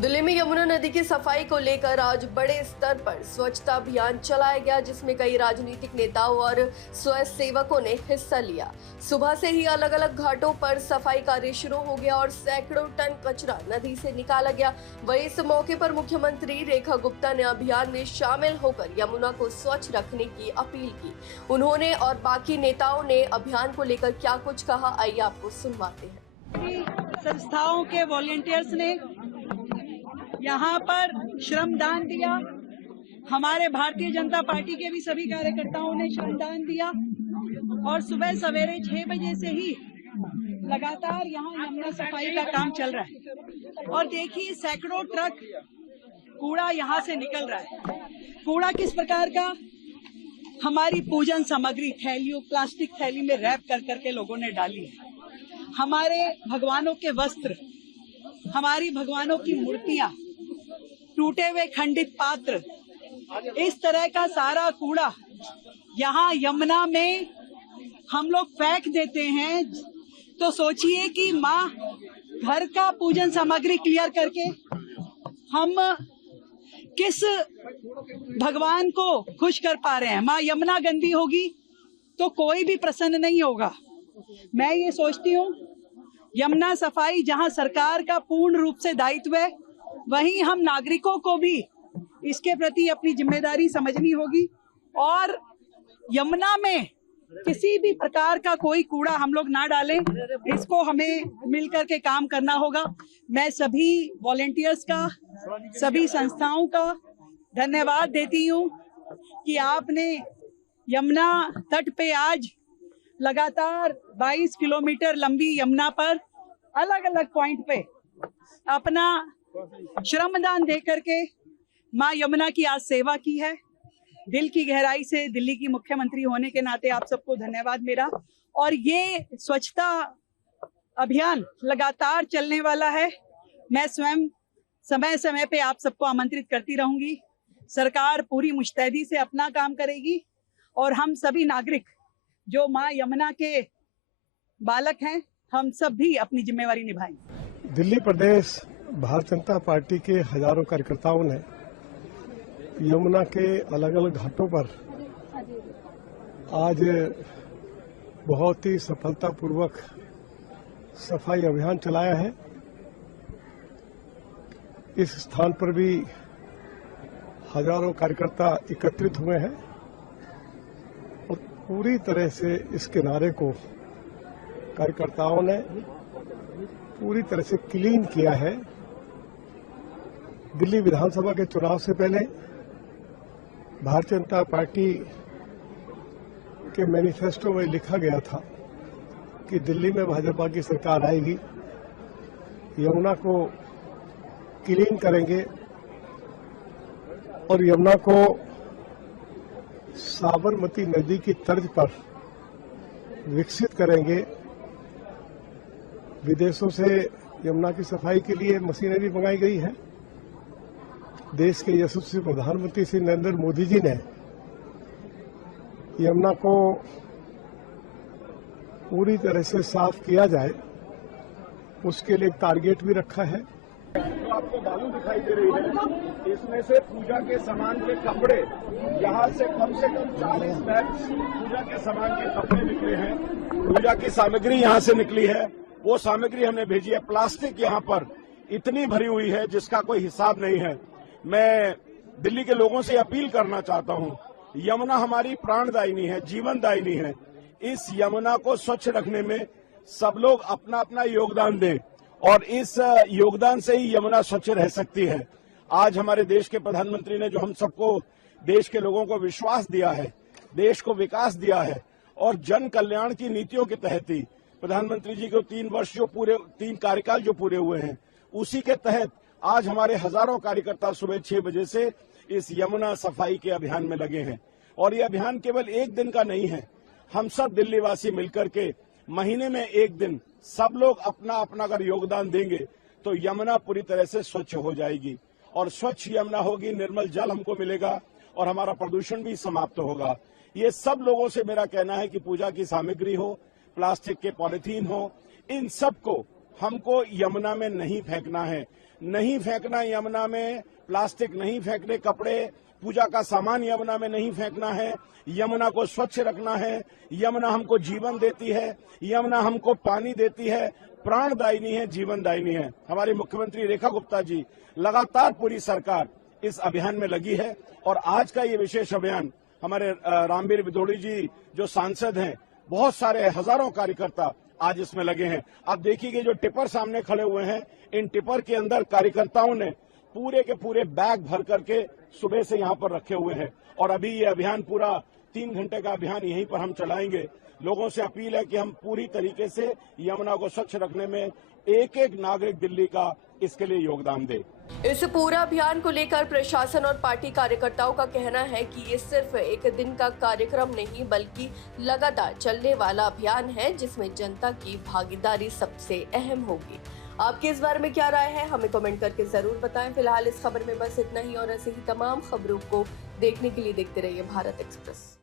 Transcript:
दिल्ली में यमुना नदी की सफाई को लेकर आज बड़े स्तर पर स्वच्छता अभियान चलाया गया, जिसमें कई राजनीतिक नेताओं और स्वयंसेवकों ने हिस्सा लिया। सुबह से ही अलग अलग घाटों पर सफाई कार्य शुरू हो गया और सैकड़ों टन कचरा नदी से निकाला गया। वहीं इस मौके पर मुख्यमंत्री रेखा गुप्ता ने अभियान में शामिल होकर यमुना को स्वच्छ रखने की अपील की। उन्होंने और बाकी नेताओं ने अभियान को लेकर क्या कुछ कहा, आइए आपको सुनवाते हैं। संस्थाओं के वॉलंटियर्स ने यहाँ पर श्रमदान दिया, हमारे भारतीय जनता पार्टी के भी सभी कार्यकर्ताओं ने श्रमदान दिया और सुबह सवेरे 6 बजे से ही लगातार यहाँ यमुना सफाई का काम चल रहा है। और देखिए सैकड़ों ट्रक कूड़ा यहाँ से निकल रहा है। कूड़ा किस प्रकार का? हमारी पूजन सामग्री थैलियों, प्लास्टिक थैली में रैप कर करके लोगों ने डाली है। हमारे भगवानों के वस्त्र, हमारी भगवानों की मूर्तियां, टूटे हुए खंडित पात्र, इस तरह का सारा कूड़ा यहाँ यमुना में हम लोग फेंक देते हैं। तो सोचिए कि माँ घर का पूजन सामग्री क्लियर करके हम किस भगवान को खुश कर पा रहे हैं। माँ यमुना गंदी होगी तो कोई भी प्रसन्न नहीं होगा। मैं ये सोचती हूँ यमुना सफाई जहाँ सरकार का पूर्ण रूप से दायित्व है, वहीं हम नागरिकों को भी इसके प्रति अपनी जिम्मेदारी समझनी होगी और यमुना में किसी भी प्रकार का कोई कूड़ा हम लोग ना डालें। इसको हमें मिलकर के काम करना होगा। मैं सभी वॉलंटियर्स का, सभी संस्थाओं का धन्यवाद देती हूँ कि आपने यमुना तट पे आज लगातार 22 किलोमीटर लंबी यमुना पर अलग अलग पॉइंट पे अपना श्रमदान दे करके माँ यमुना की आज सेवा की है। दिल की गहराई से दिल्ली की मुख्यमंत्री होने के नाते आप सबको धन्यवाद मेरा। और ये स्वच्छता अभियान लगातार चलने वाला है। मैं स्वयं समय समय पे आप सबको आमंत्रित करती रहूंगी। सरकार पूरी मुस्तैदी से अपना काम करेगी और हम सभी नागरिक जो माँ यमुना के बालक हैं, हम सब भी अपनी जिम्मेवारी निभाएंगे। दिल्ली प्रदेश भारतीय जनता पार्टी के हजारों कार्यकर्ताओं ने यमुना के अलग अलग घाटों पर आज बहुत ही सफलतापूर्वक सफाई अभियान चलाया है। इस स्थान पर भी हजारों कार्यकर्ता एकत्रित हुए हैं और पूरी तरह से इस किनारे को कार्यकर्ताओं ने पूरी तरह से क्लीन किया है। दिल्ली विधानसभा के चुनाव से पहले भारतीय जनता पार्टी के मैनिफेस्टो में लिखा गया था कि दिल्ली में भाजपा की सरकार आएगी, यमुना को क्लीन करेंगे और यमुना को साबरमती नदी की तर्ज पर विकसित करेंगे। विदेशों से यमुना की सफाई के लिए मशीनरी मंगाई गई है। देश के यशस्वी प्रधानमंत्री श्री नरेंद्र मोदी जी ने यमुना को पूरी तरह से साफ किया जाए, उसके लिए एक टारगेट भी रखा है। जो आपको बालू दिखाई दे रही है, इसमें से पूजा के सामान के कपड़े, यहाँ से कम 40 बैग पूजा के सामान के कपड़े निकले हैं। पूजा की सामग्री यहाँ से निकली है, वो सामग्री हमने भेजी है। प्लास्टिक यहाँ पर इतनी भरी हुई है जिसका कोई हिसाब नहीं है। मैं दिल्ली के लोगों से अपील करना चाहता हूँ, यमुना हमारी प्राणदायिनी है, जीवनदायिनी है। इस यमुना को स्वच्छ रखने में सब लोग अपना अपना योगदान दें और इस योगदान से ही यमुना स्वच्छ रह सकती है। आज हमारे देश के प्रधानमंत्री ने जो हम सबको, देश के लोगों को विश्वास दिया है, देश को विकास दिया है और जन कल्याण की नीतियों के तहत ही प्रधानमंत्री जी को 3 वर्ष जो पूरे 3 कार्यकाल जो पूरे हुए हैं, उसी के तहत आज हमारे हजारों कार्यकर्ता सुबह 6 बजे से इस यमुना सफाई के अभियान में लगे हैं। और ये अभियान केवल एक दिन का नहीं है। हम सब दिल्ली वासी मिलकर के महीने में एक दिन सब लोग अपना अपना अगर योगदान देंगे तो यमुना पूरी तरह से स्वच्छ हो जाएगी और स्वच्छ यमुना होगी, निर्मल जल हमको मिलेगा और हमारा प्रदूषण भी समाप्त होगा। ये सब लोगों से मेरा कहना है कि पूजा की सामग्री हो, प्लास्टिक के पॉलिथीन हो, इन सब को हमको यमुना में नहीं फेंकना है। नहीं फेंकना यमुना में, प्लास्टिक नहीं फेंकने, कपड़े, पूजा का सामान यमुना में नहीं फेंकना है। यमुना को स्वच्छ रखना है। यमुना हमको जीवन देती है, यमुना हमको पानी देती है, प्राणदायिनी है, जीवनदायिनी है। हमारे मुख्यमंत्री रेखा गुप्ता जी, लगातार पूरी सरकार इस अभियान में लगी है और आज का ये विशेष अभियान हमारे रामवीर विदोड़ी जी जो सांसद हैं, बहुत सारे हजारों कार्यकर्ता आज इसमें लगे हैं। आप देखिए जो टिपर सामने खड़े हुए हैं, इन टिपर के अंदर कार्यकर्ताओं ने पूरे के पूरे बैग भर करके सुबह से यहाँ पर रखे हुए हैं और अभी ये अभियान पूरा 3 घंटे का अभियान यहीं पर हम चलाएंगे। लोगों से अपील है कि हम पूरी तरीके से यमुना को स्वच्छ रखने में एक एक नागरिक दिल्ली का इसके लिए योगदान दे। इस पूरा अभियान को लेकर प्रशासन और पार्टी कार्यकर्ताओं का कहना है कि ये सिर्फ एक दिन का कार्यक्रम नहीं बल्कि लगातार चलने वाला अभियान है जिसमें जनता की भागीदारी सबसे अहम होगी। आपकी इस बारे में क्या राय है, हमें कमेंट करके जरूर बताएं। फिलहाल इस खबर में बस इतना ही और ऐसे ही तमाम खबरों को देखने के लिए देखते रहिए भारत एक्सप्रेस।